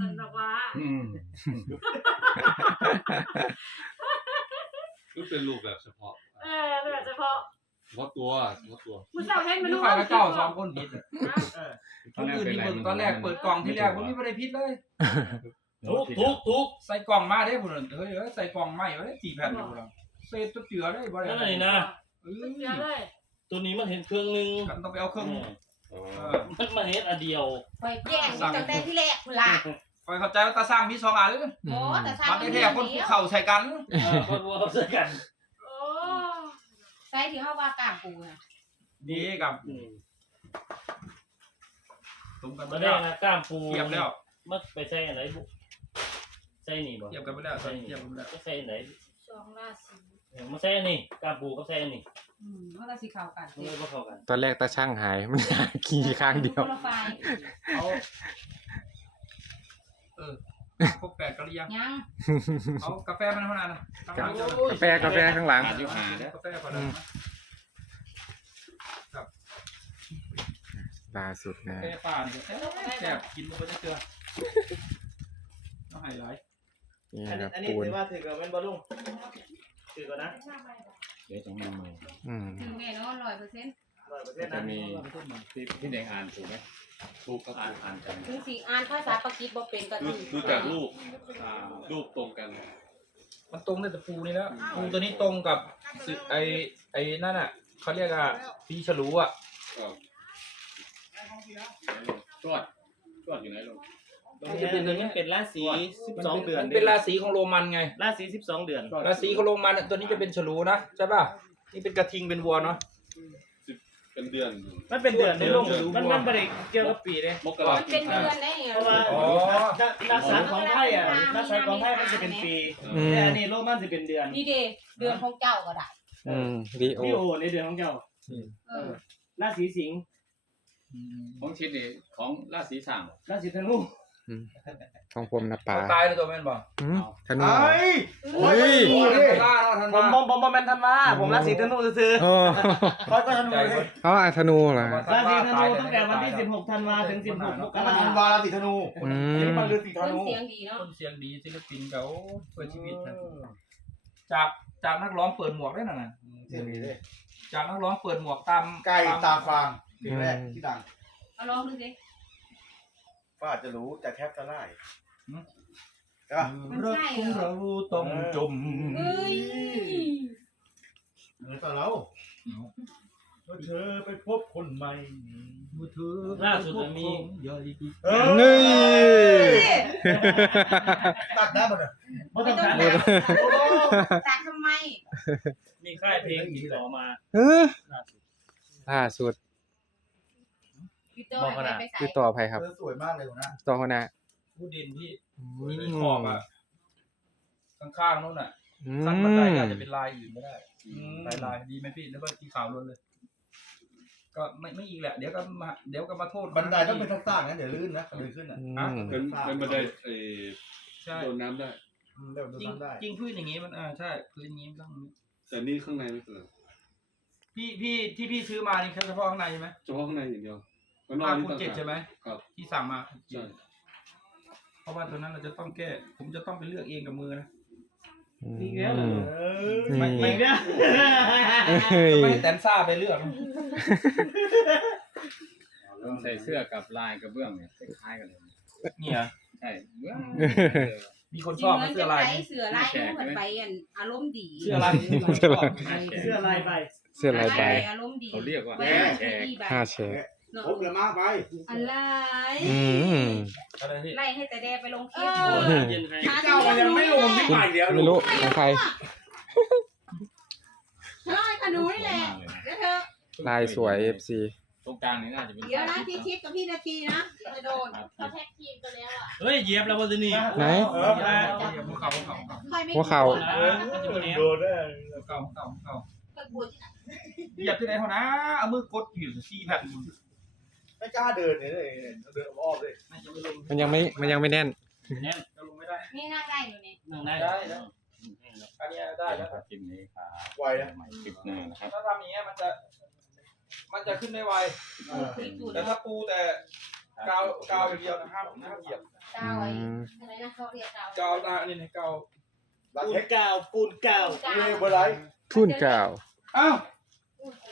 สันบอกว่าอืมก็เป็นรูปแบบเฉพาะเออเลือเฉพาะเฉพาะตัวเฉพาะตัวมึงเจ้าเห็นมันนี่รู้ไฟกระเจ้าสองคนผิดอะเออคนอื่นนี่เบิ่งตอนแรกเปิดกล่องที่แรกผมนี่ไม่ได้ผิดเลย ทุกทุกทุกใส่กล่องมาได้พุ่นนะเฮ้ยเอ้ยใส่กล่องไม่เฮ้ยสี่แผ่นอยู่พุ่นนะเศษตัวเจือได้บ่ได้นั่นไงนะ เอ้ยเสียเลยตัวนี้มันเห็นเครื่องนึง กันต้องไปเอาเครื่องอ๋อเออ มันมาเห็นอันเดียวไปแย่งตั้งแต่ที่แรกพุ่นล่ะคอยเข้าใจว่าตาสร้างมีสองอันโอ้แต่ใส่มันได้แท้คนภูเขาใส่กันเออคนวัวเขาเจอกันโอ้ใส่ที่เฮาว่ากลางปูน่ะดีกับอืมตรงกันไปมาได้แล้วนะกล้ามปูเทียบแล้วมันไปใส่อันไหนบุใส่นี่บ่เทียบกันไปแล้วใส่เทียบกันไปแล้วก็ใส่อันไหนสองราศีเออมาใส่อันนี้กล้ามปูกับใส่อันนี้ อืมเฮาก็สิเข้ากันมันเลยบ่เข้ากันตอนแรกตาช่างหาย มันหายขี่ข้างเดียว คนละไฟเอาเออพวกแปดกันหรือยังยังเอากาแฟมันเท่านั้นนะข้างหลังจะกาแฟกาแฟข้างหลังอายุหาเด้อ กาแฟก่อนนะล่าสุดนะกาแฟป่านี่แซ่บกินมันก็จะเจอต้องไฮไลท์นี่อันคนี้รับอันนี้ปูนถือว่าถือกับแม่นบอลลุงถือก่อนนะ เดี๋ยวจะมาใหม่อืมถึงแน่นอน100%ร้อยเปอร์เซ็นต์จะนะมีที่ที่แดงอ่านถูกไหมถูกก็อ่านอ่านกันถึงสิอ่านภาษาปากีสบ่เป็นก็ดูถือดูจากรูปอ่ารูปตรงกัน มันตรงได้แต่ปูนี่แล้วปูตัวนี้ตรงกับสิไอไอนั่นอะเขาเรียกอะปีฉลูอะก็จวดจวดอยู่ไหนลง มันจะเป็นมันเป็นราศีสิบสองเดือนมันเป็นราศีของโรมันไง ราศีสิบสองเดือน ราศีของโรมันตัวนี้จะเป็นฉลูนะใช่ป่ะ นี่เป็นกระทิงเป็นวัวเนาะเป็นเดือน มันเป็นเดือนในลุงเดือนมันมันไม่ได้เกี่ยวกับปีเลยมกรามันเป็นเดือนได้ไงเพราะว่าอ๋อนักษาของไทยอะนักษาของไทยมันจะเป็นปีอืมแต่อันนี้โรมันจะเป็นเดือน นี่เด้เดือนของเจ้าก็ได้ อืมดีโอพี่โอในเดือนของเจ้าเออราศีสิงห์ของชิดนี่ของราศีสั่งราศีธนู ของผมนะป๋าตายเลยตัวแม่นบอกอืมธนูเอ้ยเฮ้ยล่าเนาะทันผมผมผมผมเป็นธันวาผมราศีธนูซื่อโอ้ๆคอยก็ธนูเลยเขาอาธนูเหรอราศีธนูตั้งแต่วันที่ 16ธันวาถึง 16มกแล้วมันราธันวาราศีธนูอืนี่มมันฤาษีธเพิ่นนู เสียงดีเนาะ คนเสียงดีศิลปินเขาเปิดชีวิตนะจากจากนักร้องเปิดหมวกได้น่ะนะเสียงดีเลยจากนักร้องเปิดหมวกตามไก่มตาฟางเพลงแรกที่ดังเอาลองดูสิ ก็อาจจะรู้แต่แทบจะไล่มันรักใช่ของเหรอเราต้องจมเอ้ยเออแต่เราเมื่อเธอไปพบคนใหม่มือเธอล่าสุดมันมี ใหญ่เออนี่ตัดได้หมดเลยบ่ต้ไม่องต้องการตัดตัดทำไม มีค่ายเพลงติดต่อมาเฮ้ยล่าสุดล่าสุด พี่โต้ให้ไปใส่คือต่อไปครับเธอสวยมากเลยหัวหน้าต่อคนนะผู้ดินที่อืที่นี่มขอบอะข้างๆนู่นน่ะอืสันบันไดมอาจจะเป็นลายอื่นก็ได้ลายลายดีไหมพี่แล้วก็ที่ขาวล้วนเลย ก็ไม่ไม่อีกแหละ เดี๋ยวก็มาเดี๋ยวก็มาโทษบันไดต้องเป็นทักษะงั้นเดี๋ยวลื่นนะเดินขึ้นอะอืมเป็นเป็นบันไดเอ่อใช่โดนน้ำได้ อืมเดี๋ยวดูจริงทำได้จริงพื้นอย่างงี้มันอ่าใช่พื้นอย่างงี้มันต้องแต่นี่ข้างในไม่เป็นไรพี่พี่ที่พี่ซื้อมานี่แค่เฉพาะข้างในใช่ไหมเฉพาะข้างในอย่างเดียว ข้างนอกห้านี่คูณต่างเจ็ดใช่ไหมครับ ที่สั่งมา ใช่เพราะว่าตัวนั้นเราจะต้องแก้ ผมจะต้องไปเลือกเองกับมือนะอีกแล้วอืมเออนี่อีกแล้วเฮ้ยไม่ให้แตนซ่าไปเลือกนะใส่เสื้อกับลายกระเบื้องเนี่ยคล้ายๆกันเลยเนี่ย ใช่เบื้องมีคนสิชอบเหมืนะอนเสื้จะอไปลายนี้เสือลายมันเหมือนไปอันอารมณ์ดีเสื้อลายนี้ผมชอบ เสื้อลายใบเสื้อลายใบ อารมณ์ดีเขาเรียกว่าไปแห่อันแชกที่ใบห้าแฉก เนาะพบเลยมากไปอะไรอืมอะไรพี่ไล่ให้แต่แดไปลงคลิปเย็นให้เจ้ามันยังไม่ลงที่ใหม่เดียวไม่รู้ของใครใช่ขนูนี่แหละเดี๋ยวเธอลายสวย FC ตรงกลางนี่น่าจะเป็นเดี๋ยวนะพี่ชิดกับพี่นาทีนะจะโดนเขาแท็กทีมกันแล้วอะเฮ้ยเหยียบแล้ววันนี้ไหนเออหัวเข่าหัวเข่าหัวเข่าใครไม่หัวเข่าเออมันจะมาเนี้ยโดนได้หัวเข่าหัวเข่าหัวเข่าก็กลัวที่ไหนเหยียบที่ไหนเขานะเอามือกดอยู่สี่แผ่น ไม่กล้าเดินเลยเดินอ้อมเลยไม่จะไม่ลงมันยังไม่มันยังไม่แน่นเนี่ยจะลงไม่ได้นี่นั่งได้อยู่นี่นั่งได้ได้ได้อันเนี้ยได้แล้วครับคลิปนี้ครับไวนะใหม่คลิปหน้านะครับถ้าทำอย่างเงี้ยมันจะ มันจะขึ้นได้ไวคลิกดูแต่นะถ้าปูแต่กาวกาวอย่างเดียวนะห้ามห้ามเหยียบกาวไอ้อืมอะไรนะเขาเรียกกาวกาวอะนี่นี่กาวลาปูเท็นกกาวปูนกาวเอ้ยบ่ไรทุ่นกาวอ้าว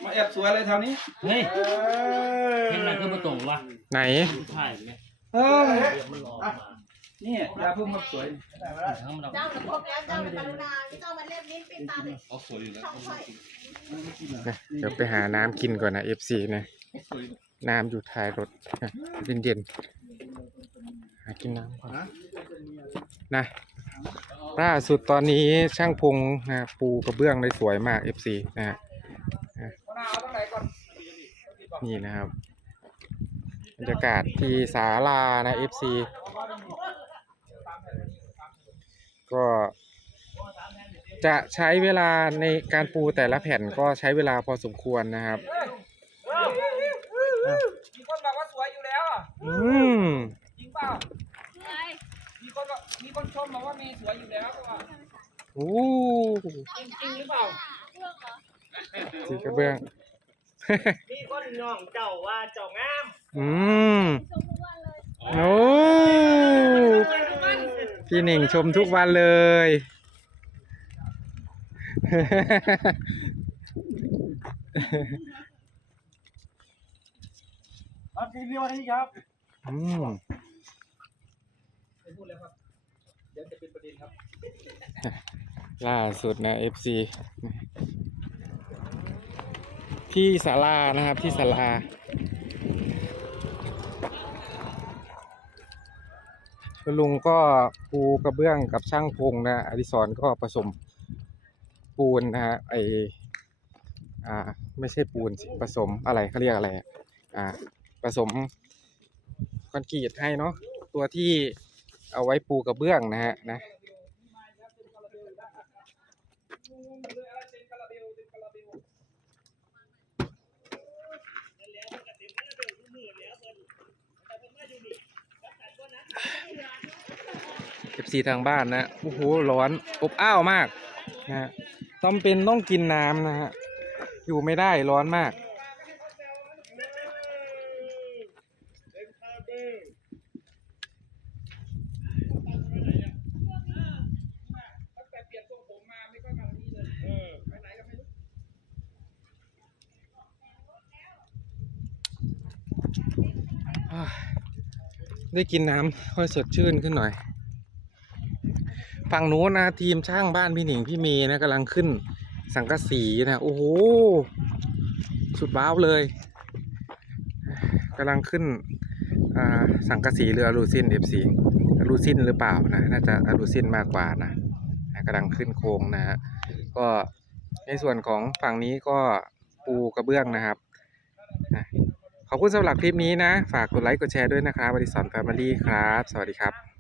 มาแอบสวยอะไรแถวนี้เฮ้ยเอ้ยเห็นอะไรคือมาตรงวะไหนถ่ายไหมเออเดี๋ยวมันรอมานี่ยาเพิ่งมาสวยทั้งมันเจ้าจะพบแล้วเจ้าเป็นกรุณาเจ้ามาเล่นลิ้นปิดตาเลยเอาสวยอยู่แล้วช่องค่อยเดี๋ยวไปหาน้ำกินก่อนนะ FC นะน้ำอยู่ท้ายรถเย็นๆหากินน้ำก่อนนะล่าสุดตอนนี้ช่างพงนะปูกระเบื้องได้สวยมาก FC นะฮะ เอาหน้าเอาตรงไหนก่อน นี่นะครับบรรยากาศที่ศาลานะ FC ก็จะใช้เวลาในการปูแต่ละแผ่นก็ใช้เวลาพอสมควรนะครับมีคนบอกว่าสวยอยู่แล้วอะอืมจริงเปล่ามีคนบอกมีคนชมบอกว่ามีสวยอยู่แล้วก็ว่าโอ้จริงจริงหรือเปล่าสีกระเบื้องมีค นย่องเจ้าว่าเจ้างามอืมโอ้พี่หนิงชมทุกวันเลย ครับทีนี้วันนี้ครับอืมไม่พูดแล้วครับเดี๋ยวจะเป็นประเด็นครับ ล่าสุดนะ FC ที่ศาลานะครับที่ศาลาลุงก็ปูกระเบื้องกับช่างพงนะอดิศรก็ผสมปูนนะฮะไออ่าไม่ใช่ปูนสิผสมอะไรเขาเรียกอะไรอะอ่าผสมคอนกรีตให้เนาะตัวที่เอาไว้ปูกระเบื้องนะฮะนะ FC ทางบ้านนะโอ้โหร้อนอบอ้าวมากนะฮะต้องเป็นต้องกินน้ำนะฮะอยู่ไม่ได้ร้อนมากได้กินน้ำค่อยสดชื่นขึ้นหน่อย ฝั่งนู้นนะทีมช่างบ้านพี่หนิงพี่เมย์นะกำลังขึ้นสังกะสีนะโอ้โหสุดว้าวเลยกำลังขึ้นอ่าสังกะสีเรืออลูซินเอฟซีอลูซินหรือเปล่านะน่าจะอลูซินมากกว่านะกำลังขึ้นโค้งนะฮะก็ในส่วนของฝั่งนี้ก็ปูกระเบื้องนะครับขอบคุณสำหรับคลิปนี้นะ ฝากกดไลค์กดแชร์ด้วยนะครับบริษัทแฟมิลี่ครับ สวัสดีครับ